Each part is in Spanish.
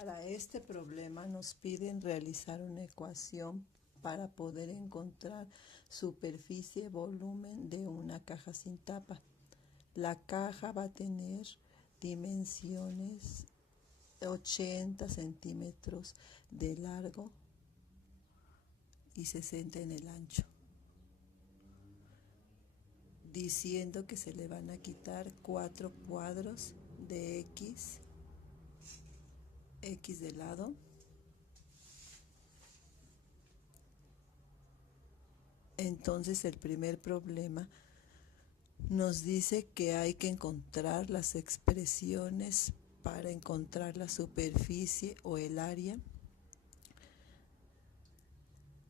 Para este problema nos piden realizar una ecuación para poder encontrar superficie, volumen de una caja sin tapa. La caja va a tener dimensiones 80 centímetros de largo y 60 en el ancho, diciendo que se le van a quitar 4 cuadros de X de lado, entonces el primer problema nos dice que hay que encontrar las expresiones para encontrar la superficie o el área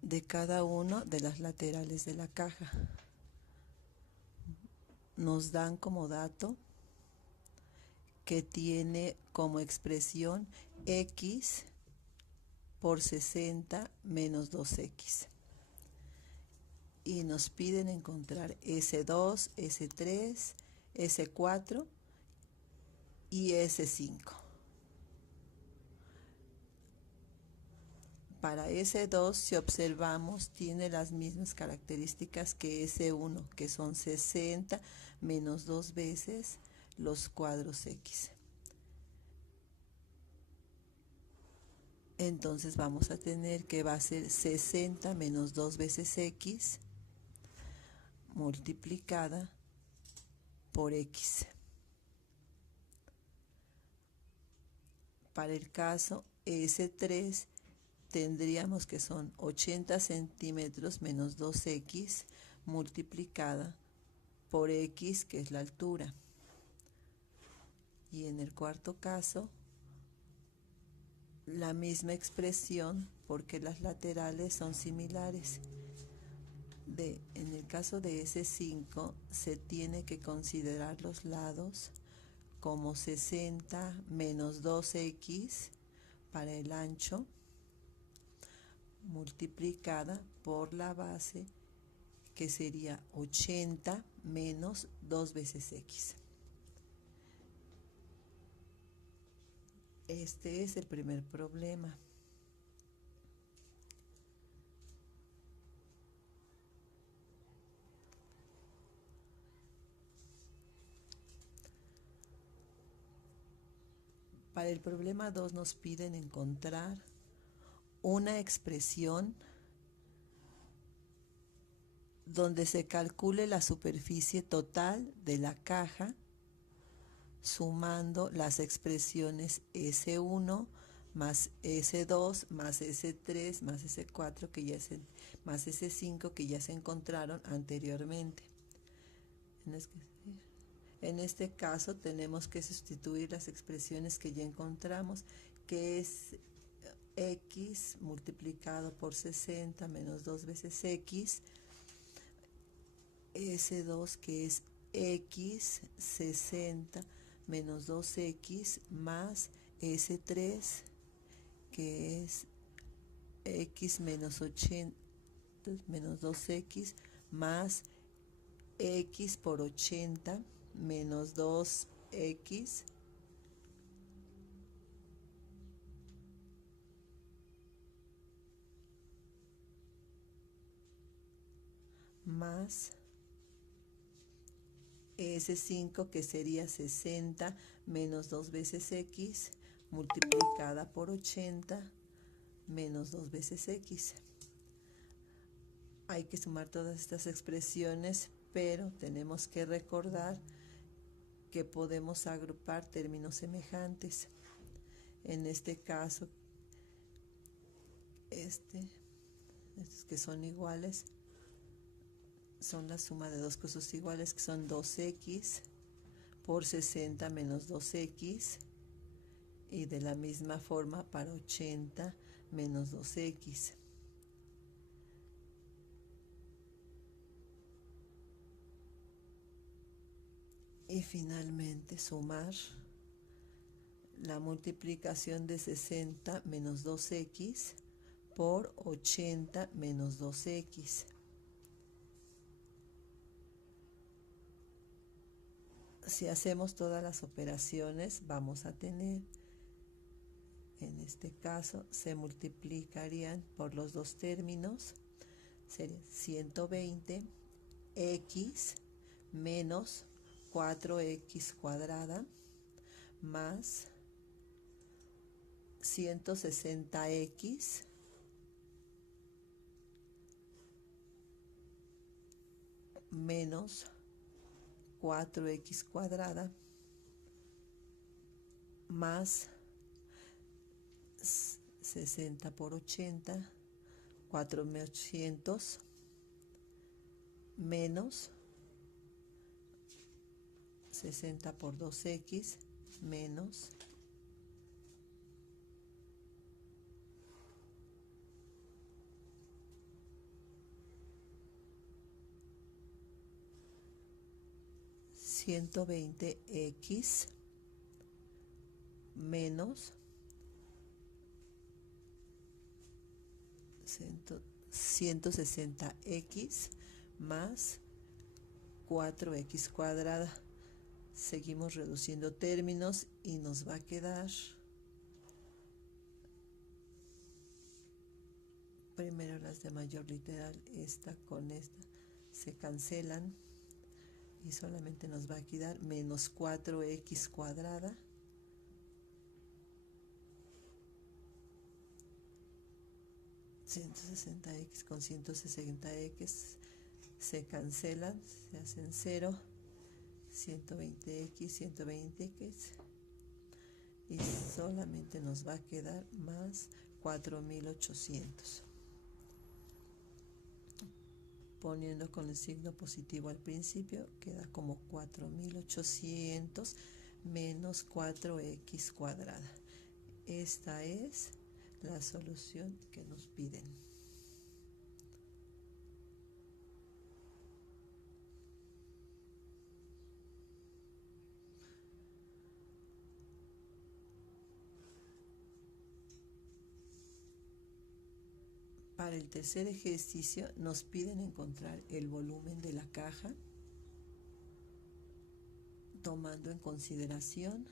de cada uno de las laterales de la caja. Nos dan como dato que tiene como expresión X por 60 menos 2X. Y nos piden encontrar S2, S3, S4 y S5. Para S2, si observamos, tiene las mismas características que S1, que son 60 menos 2 veces los cuadros X. Entonces vamos a tener que va a ser 60 menos 2 veces X multiplicada por X. Para el caso S3 tendríamos que son 80 centímetros menos 2X multiplicada por X, que es la altura. Y en el cuarto caso, la misma expresión porque las laterales son similares. En el caso de S5 se tiene que considerar los lados como 60 menos 2X para el ancho multiplicada por la base, que sería 80 menos 2 veces X. Este es el primer problema. Para el problema 2 nos piden encontrar una expresión donde se calcule la superficie total de la caja sumando las expresiones S1 más S2 más S3 más S4 más S5 que ya se encontraron anteriormente. En este caso tenemos que sustituir las expresiones que ya encontramos, que es X multiplicado por 60 menos 2 veces X, S2 que es X 60 menos 2X más S3 que es X menos 80 menos 2X más X por 80 menos 2X más S5 que sería 60 menos 2 veces X multiplicada por 80 menos 2 veces X. Hay que sumar todas estas expresiones, pero tenemos que recordar que podemos agrupar términos semejantes. En este caso, estos que son iguales son la suma de dos cosas iguales, que son 2X por 60 menos 2X, y de la misma forma para 80 menos 2X. Y finalmente sumar la multiplicación de 60 menos 2X por 80 menos 2X. Si hacemos todas las operaciones, vamos a tener En este caso se multiplicarían por los dos términos, sería 120 x menos 4x cuadrada más 160x menos 4x cuadrada más 60 por 80, 4800 menos 60 por 2x menos 120x menos 160x más 4x cuadrada. Seguimos reduciendo términos y nos va a quedar primero las de mayor literal, esta con esta se cancelan y solamente nos va a quedar menos 4x cuadrada (160x con 160x se cancelan, se hacen 0), 120x, 120x, y solamente nos va a quedar más 4800. Poniendo con el signo positivo al principio, queda como 4800 menos 4x cuadrada. Esta es la solución que nos piden. Para el tercer ejercicio nos piden encontrar el volumen de la caja, tomando en consideración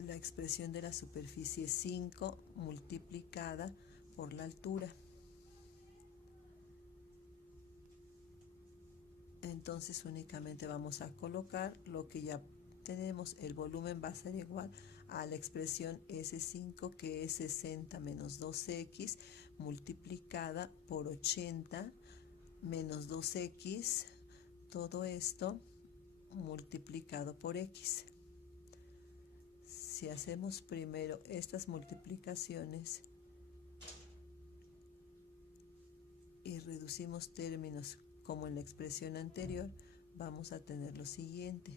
la expresión de la superficie 5 multiplicada por la altura. Entonces únicamente vamos a colocar lo que ya tenemos. El volumen va a ser igual a la expresión S5, que es 60 menos 2x multiplicada por 80 menos 2x, todo esto multiplicado por x. Si hacemos primero estas multiplicaciones y reducimos términos como en la expresión anterior, vamos a tener lo siguiente.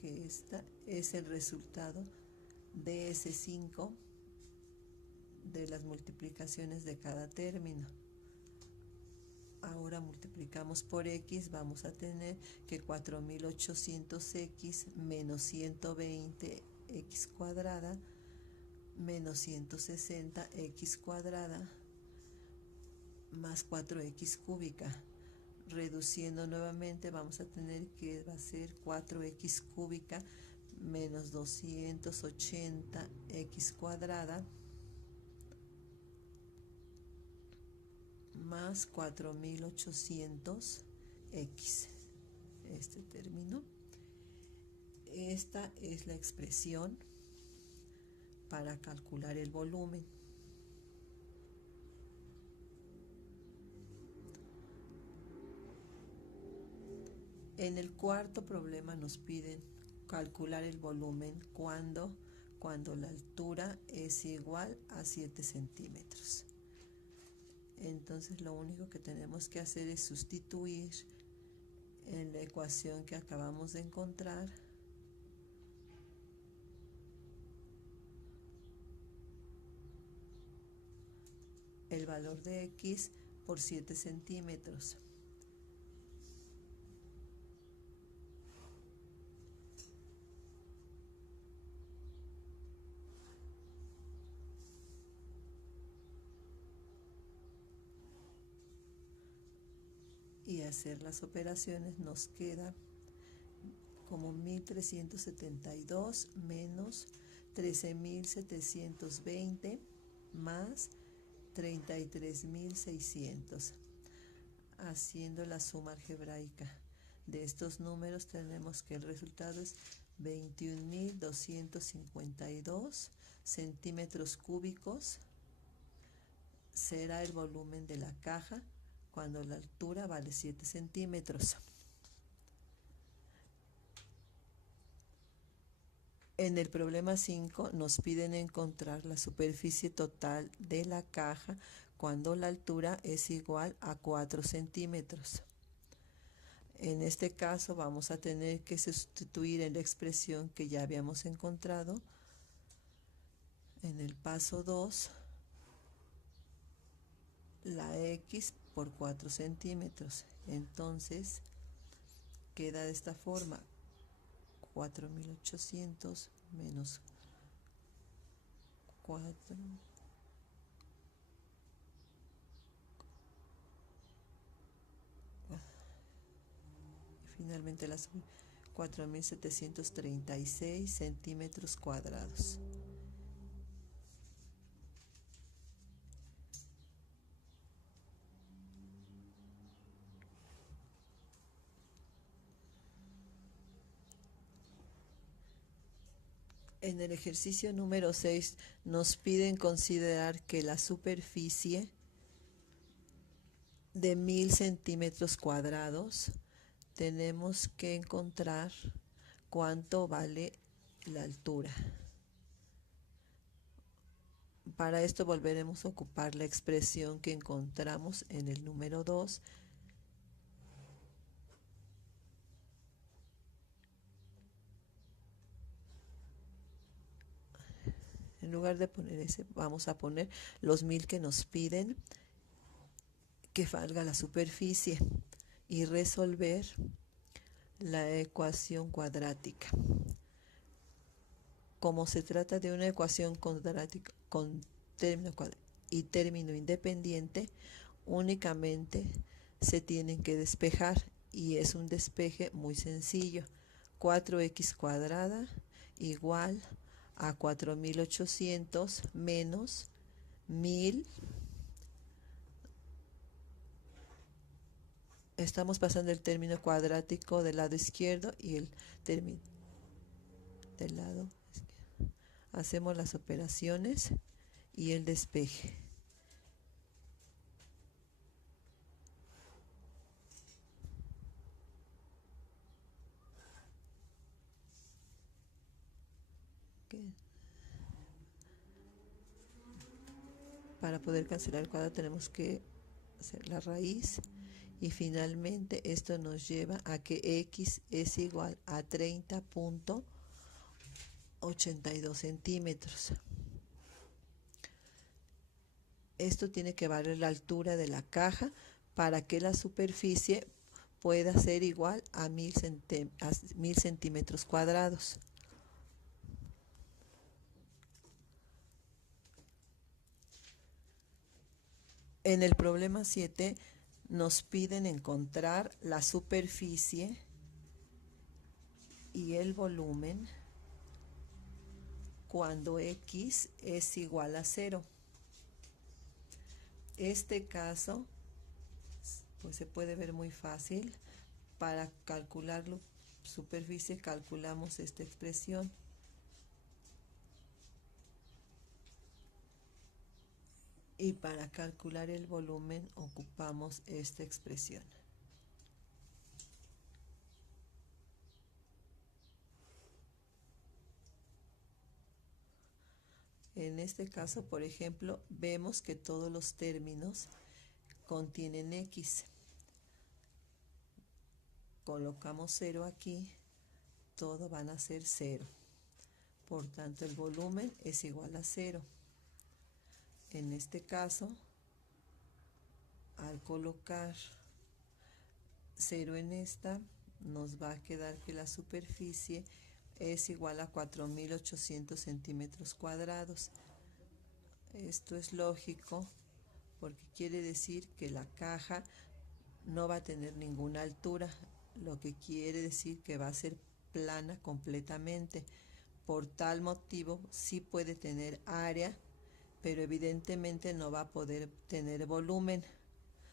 Que esta es el resultado de S5 de las multiplicaciones de cada término. Ahora multiplicamos por x, vamos a tener que 4800x menos 120x cuadrada menos 160x cuadrada más 4x cúbica. Reduciendo nuevamente vamos a tener que va a ser 4x cúbica menos 280x cuadrada más 4800x. Este término. Esta es la expresión para calcular el volumen. En el cuarto problema nos piden calcular el volumen cuando la altura es igual a 7 centímetros. Entonces lo único que tenemos que hacer es sustituir en la ecuación que acabamos de encontrar el valor de x por 7 centímetros. hacer las operaciones nos queda como 1372 menos 13.720 más 33.600. Haciendo la suma algebraica de estos números tenemos que el resultado es 21.252 centímetros cúbicos. Será el volumen de la caja cuando la altura vale 7 centímetros. En el problema 5 nos piden encontrar la superficie total de la caja cuando la altura es igual a 4 centímetros. En este caso vamos a tener que sustituir en la expresión que ya habíamos encontrado en el paso 2 la X por 4 centímetros. Entonces queda de esta forma: 4.800 menos 4. Finalmente la 4.736 centímetros cuadrados. En el ejercicio número 6 nos piden considerar que la superficie de 1.000 centímetros cuadrados tenemos que encontrar cuánto vale la altura. Para esto volveremos a ocupar la expresión que encontramos en el número 2. En lugar de poner ese, vamos a poner los 1.000 que nos piden que valga la superficie y resolver la ecuación cuadrática. Como se trata de una ecuación cuadrática con término y término independiente, únicamente se tienen que despejar y es un despeje muy sencillo. 4x cuadrada igual a 4.800 menos 1.000. Estamos pasando el término cuadrático del lado izquierdo y el término del lado izquierdo. Hacemos las operaciones y el despeje. Para poder cancelar el cuadrado tenemos que hacer la raíz y finalmente esto nos lleva a que x es igual a 30.82 centímetros. Esto tiene que valer la altura de la caja para que la superficie pueda ser igual a 1.000 centímetros cuadrados. En el problema 7 nos piden encontrar la superficie y el volumen cuando x es igual a 0. Este caso pues se puede ver muy fácil. Para calcular la superficie calculamos esta expresión. Y para calcular el volumen ocupamos esta expresión. En este caso, por ejemplo, vemos que todos los términos contienen x. Colocamos 0 aquí, todo van a ser 0. Por tanto, el volumen es igual a 0. En este caso, al colocar 0 en esta, nos va a quedar que la superficie es igual a 4.800 centímetros cuadrados. Esto es lógico porque quiere decir que la caja no va a tener ninguna altura, lo que quiere decir que va a ser plana completamente. Por tal motivo sí puede tener área, pero evidentemente no va a poder tener volumen.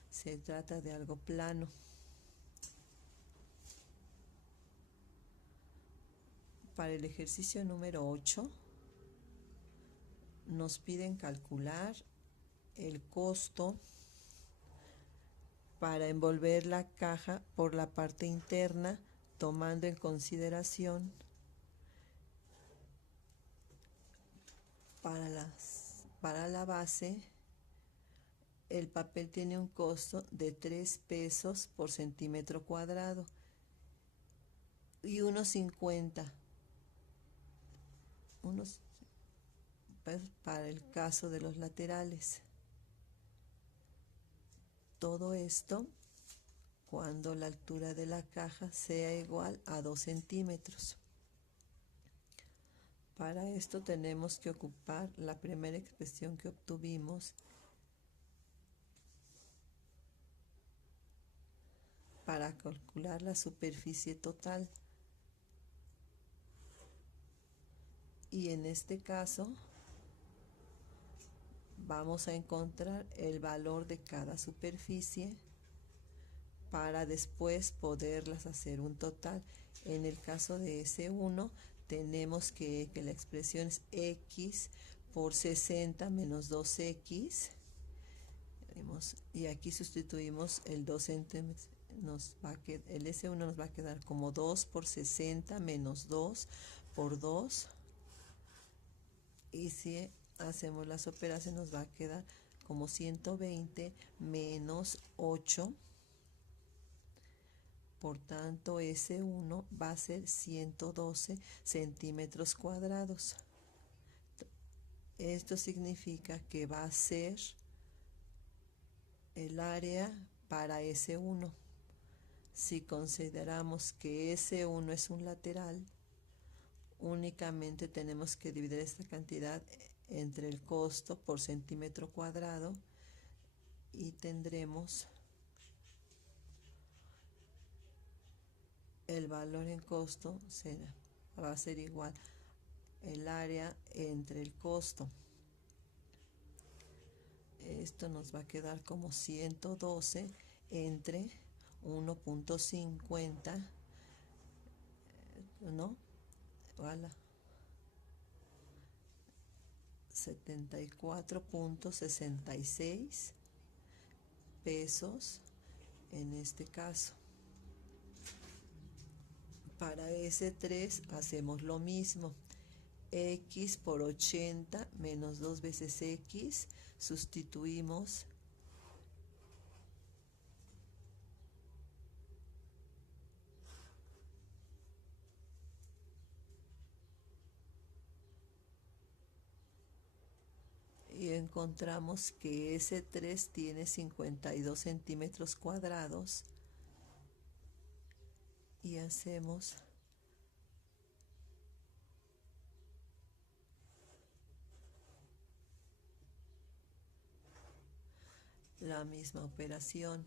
Se trata de algo plano. Para el ejercicio número 8 nos piden calcular el costo para envolver la caja por la parte interna, tomando en consideración para la base, el papel tiene un costo de 3 pesos por centímetro cuadrado y unos 50 para el caso de los laterales. Todo esto cuando la altura de la caja sea igual a 2 centímetros. Para esto tenemos que ocupar la primera expresión que obtuvimos para calcular la superficie total. Y en este caso vamos a encontrar el valor de cada superficie para después poderlas hacer un total. En el caso de S1 tenemos que la expresión es x por 60 menos 2x, y aquí sustituimos el 2 centímetros, el S1 nos va a quedar como 2 por 60 menos 2 por 2, y si hacemos las operaciones nos va a quedar como 120 menos 8. Por tanto, S1 va a ser 112 centímetros cuadrados. Esto significa que va a ser el área para S1. Si consideramos que S1 es un lateral, únicamente tenemos que dividir esta cantidad entre el costo por centímetro cuadrado y tendremos el valor en costo va a ser igual el área entre el costo. Esto nos va a quedar como 112 entre 1.50, ¿no? Vale. 74.66 pesos en este caso. Para S3 hacemos lo mismo. X por 80 menos 2 veces X, sustituimos y encontramos que S3 tiene 52 centímetros cuadrados y hacemos la misma operación.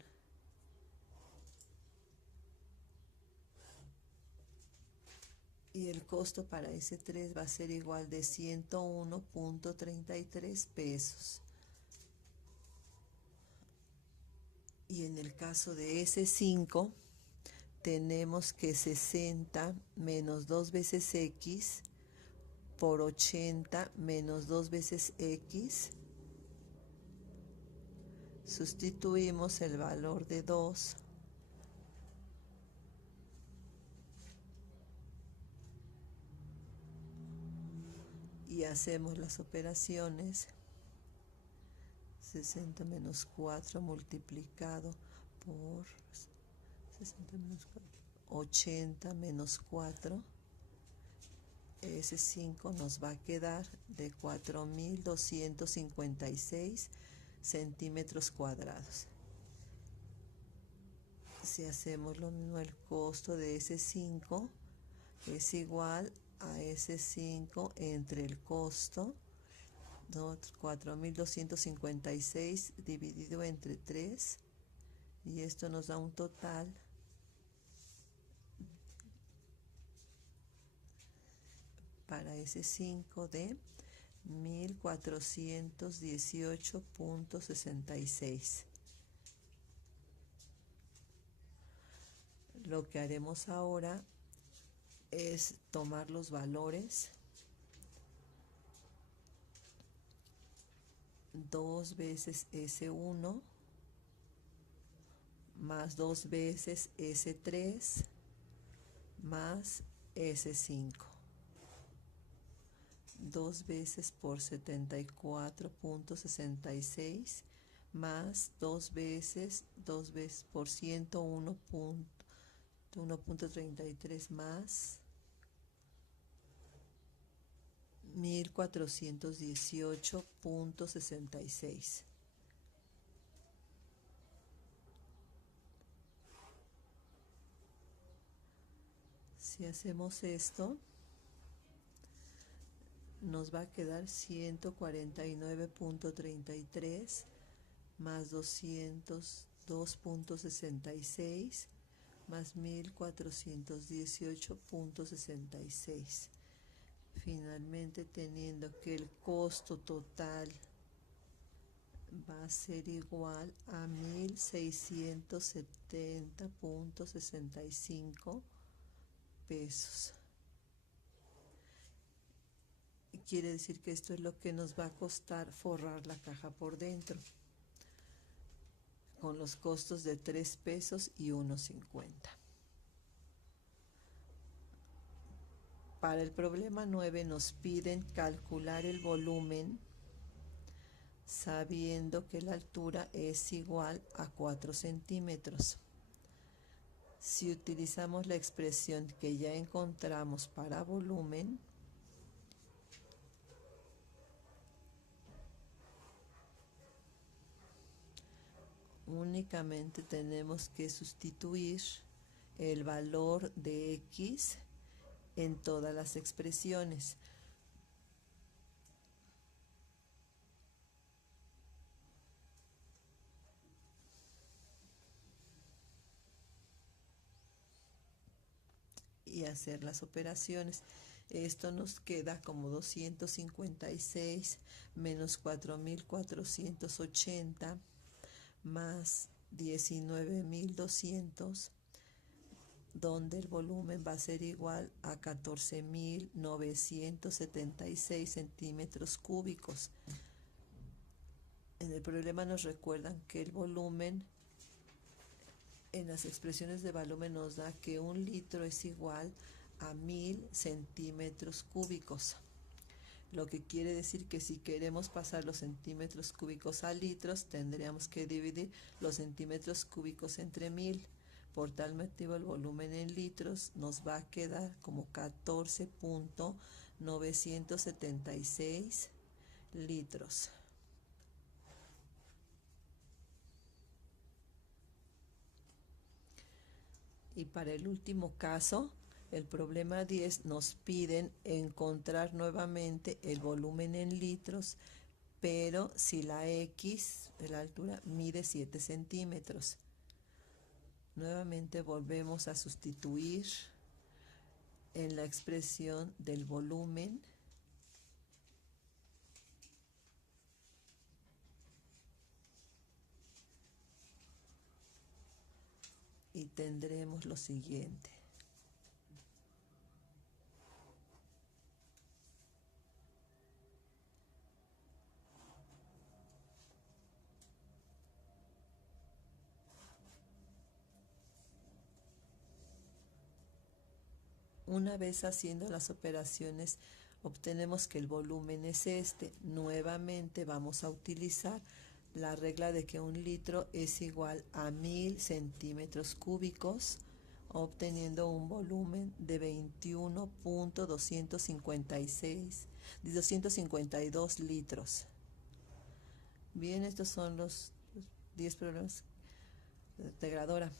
Y el costo para S3 va a ser igual de 101.33 pesos. Y en el caso de S5 tenemos que 60 menos 2 veces X por 80 menos 2 veces X. Sustituimos el valor de 2 y hacemos las operaciones. 60 menos 4 multiplicado por 60 menos 4, 80 menos 4. S5 nos va a quedar de 4.256 centímetros cuadrados. Si hacemos lo mismo, el costo de S5 es igual a S5 entre el costo, 4.256 dividido entre 3, y esto nos da un total para S5 de 1418.66. Lo que haremos ahora es tomar los valores 2 veces S1 más 2 veces S3 más S5. 2 veces por 74.66 más 2 veces por 101.33 más 1418.66. Si hacemos esto, nos va a quedar 149.33 más 202.66 más 1418.66. Finalmente, teniendo que el costo total va a ser igual a 1.670.65 pesos. Quiere decir que esto es lo que nos va a costar forrar la caja por dentro, con los costos de 3 pesos y 1.50. Para el problema 9 nos piden calcular el volumen sabiendo que la altura es igual a 4 centímetros. Si utilizamos la expresión que ya encontramos para volumen, únicamente tenemos que sustituir el valor de X en todas las expresiones. Y hacer las operaciones. Esto nos queda como 256 menos 4.480 más 19.200, donde el volumen va a ser igual a 14.976 centímetros cúbicos. En el problema nos recuerdan que el volumen, en las expresiones de volumen nos da que 1 litro es igual a 1000 centímetros cúbicos. Lo que quiere decir que si queremos pasar los centímetros cúbicos a litros, tendríamos que dividir los centímetros cúbicos entre 1000. Por tal motivo, el volumen en litros nos va a quedar como 14.976 litros. Y para el último caso, el problema 10, nos piden encontrar nuevamente el volumen en litros, pero si la X de la altura mide 7 centímetros. Nuevamente volvemos a sustituir en la expresión del volumen y tendremos lo siguiente. Una vez haciendo las operaciones, obtenemos que el volumen es este. Nuevamente vamos a utilizar la regla de que 1 litro es igual a 1000 centímetros cúbicos, obteniendo un volumen de 252 litros. Bien, estos son los 10 problemas de integradora.